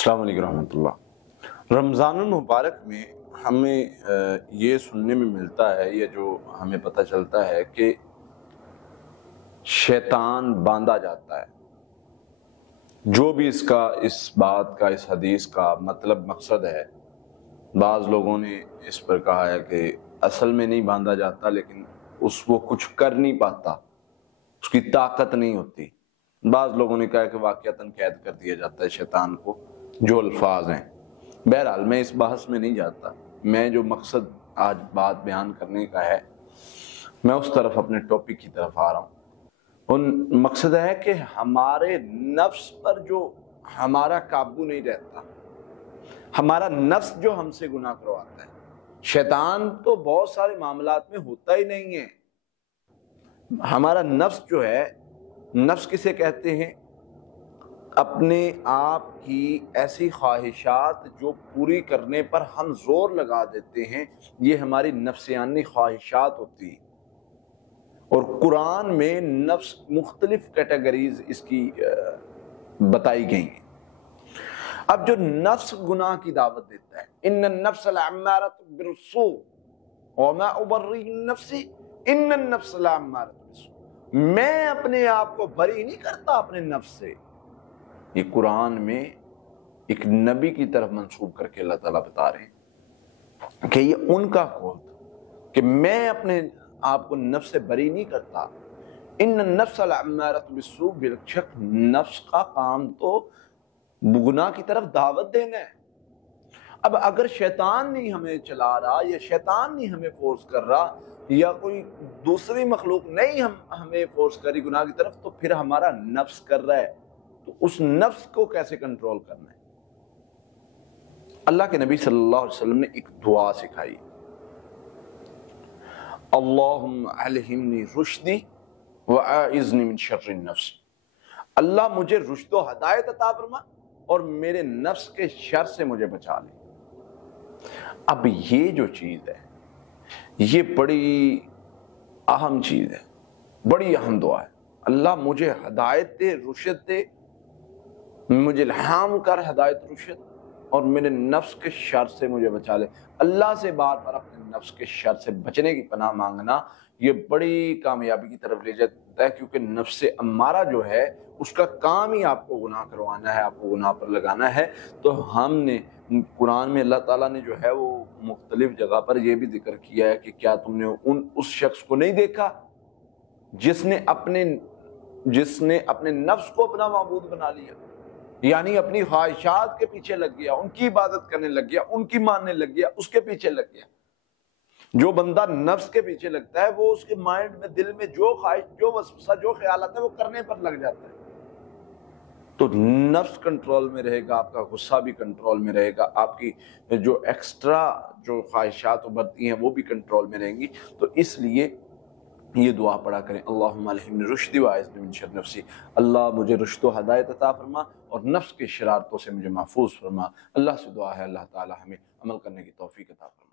السلام علیکم ورحمۃ اللہ۔ رمضان المبارک میں ہمیں یہ سننے میں ملتا ہے یا جو ہمیں پتہ چلتا ہے کہ شیطان باندھا جاتا ہے۔ جو بھی اس بات کا اس حدیث کا مطلب مقصد ہے، بعض لوگوں نے اس پر کہا ہے کہ اصل میں نہیں باندھا جاتا، لیکن اس کو کچھ کر نہیں پاتا، اس کی طاقت نہیں ہوتی۔ بعض لوگوں نے کہا کہ واقعتاً قید کر دیا جاتا ہے شیطان کو، جو الفاظ ہیں۔ بہرحال میں اس بحث میں نہیں جاتا، میں جو مقصد آج بات بیان کرنے کا ہے میں اس طرف اپنے ٹاپک کی طرف آ رہا ہوں۔ مقصد ہے کہ ہمارے نفس پر جو ہمارا قابو نہیں رہتا، ہمارا نفس جو ہم سے گناہ کرواتا ہے۔ شیطان تو بہت سارے معاملات میں ہوتا ہی نہیں ہے۔ ہمارا نفس جو ہے، نفس کسے کہتے ہیں؟ اپنے آپ کی ایسی خواہشات جو پوری کرنے پر ہم زور لگا دیتے ہیں، یہ ہماری نفسیانی خواہشات ہوتی ہیں۔ اور قرآن میں نفس مختلف کیٹیگریز اس کی بتائی گئی ہیں۔ اب جو نفس گناہ کی دعوت دیتا ہے، ان النفس لعمارۃ بالسوء وما ابرئ النفس ان النفس لعمارۃ بالسوء، میں اپنے آپ کو بری نہیں کرتا اپنے نفس سے۔ یہ قرآن میں ایک نبی کی طرف منسوب کر کے اللہ تعالیٰ بتا رہے ہیں کہ یہ ان کا قول تھا کہ میں اپنے آپ کو نفس سے بری نہیں کرتا۔ ان النفس لعمارۃ بالسوء، بے شک نفس کا کام تو گناہ کی طرف دعوت دینا ہے۔ اب اگر شیطان نہیں ہمیں چلا رہا، یا شیطان نہیں ہمیں فورس کر رہا، یا کوئی دوسری مخلوق نہیں ہمیں فورس کری گناہ کی طرف، تو پھر ہمارا نفس کر رہا ہے۔ تو اس نفس کو کیسے کنٹرول کرنا ہے؟ اللہ کے نبی صلی اللہ علیہ وسلم نے ایک دعا سکھائی، اللہم الہمنی رشدی واعذنی من شر النفس۔ اللہ مجھے رشد و ہدایت عطا فرما اور میرے نفس کے شر سے مجھے بچا لے۔ اب یہ جو چیز ہے، یہ بڑی اہم چیز ہے، بڑی اہم دعا ہے۔ اللہ مجھے ہدایت دے، رشد دے، مجھے الہام کر ہدایت رشد، اور میرے نفس کے شر سے مجھے بچا لے۔ اللہ سے بار بار اپنے نفس کے شر سے بچنے کی پناہ مانگنا یہ بڑی کامیابی کی طرف لے جاتا ہے، کیونکہ نفس امارہ جو ہے اس کا کام ہی آپ کو گناہ کروانا ہے، آپ کو گناہ پر لگانا ہے۔ تو ہم نے قرآن میں اللہ تعالیٰ نے جو ہے وہ مختلف جگہ پر یہ بھی ذکر کیا ہے کہ کیا تم نے اس شخص کو نہیں دیکھا جس نے اپنے نفس کو اپنا معبود بنا لیا، یعنی اپنی خواہشات کے پیچھے لگ گیا، ان کی عبادت کرنے لگ گیا، ان کی ماننے لگ گیا، اس کے پیچھے لگ گیا۔ جو بندہ نفس کے پیچھے لگتا ہے، وہ اس کے مائنڈ میں، دل میں جو خواہش، جو وسوسہ، جو خیالات ہے، وہ کرنے پر لگ جاتا ہے۔ تو نفس کنٹرول میں رہے گا، آپ کا غصہ بھی کنٹرول میں رہے گا، آپ کی جو ایکسٹرا جو خواہشات ابھرتی ہیں وہ بھی کنٹرول میں رہیں گی۔ تو اس لیے یہ دعا پڑھا کریں، اللہم الہمنی رشدی واعذنی من شر نفسی۔ اللہ مجھے رشد و ہدایت عطا فرما اور نفس کے شرارتوں سے مجھے محفوظ فرما۔ اللہ سے دعا ہے اللہ تعالی ہمیں عمل کرنے کی توفیق عطا فرما۔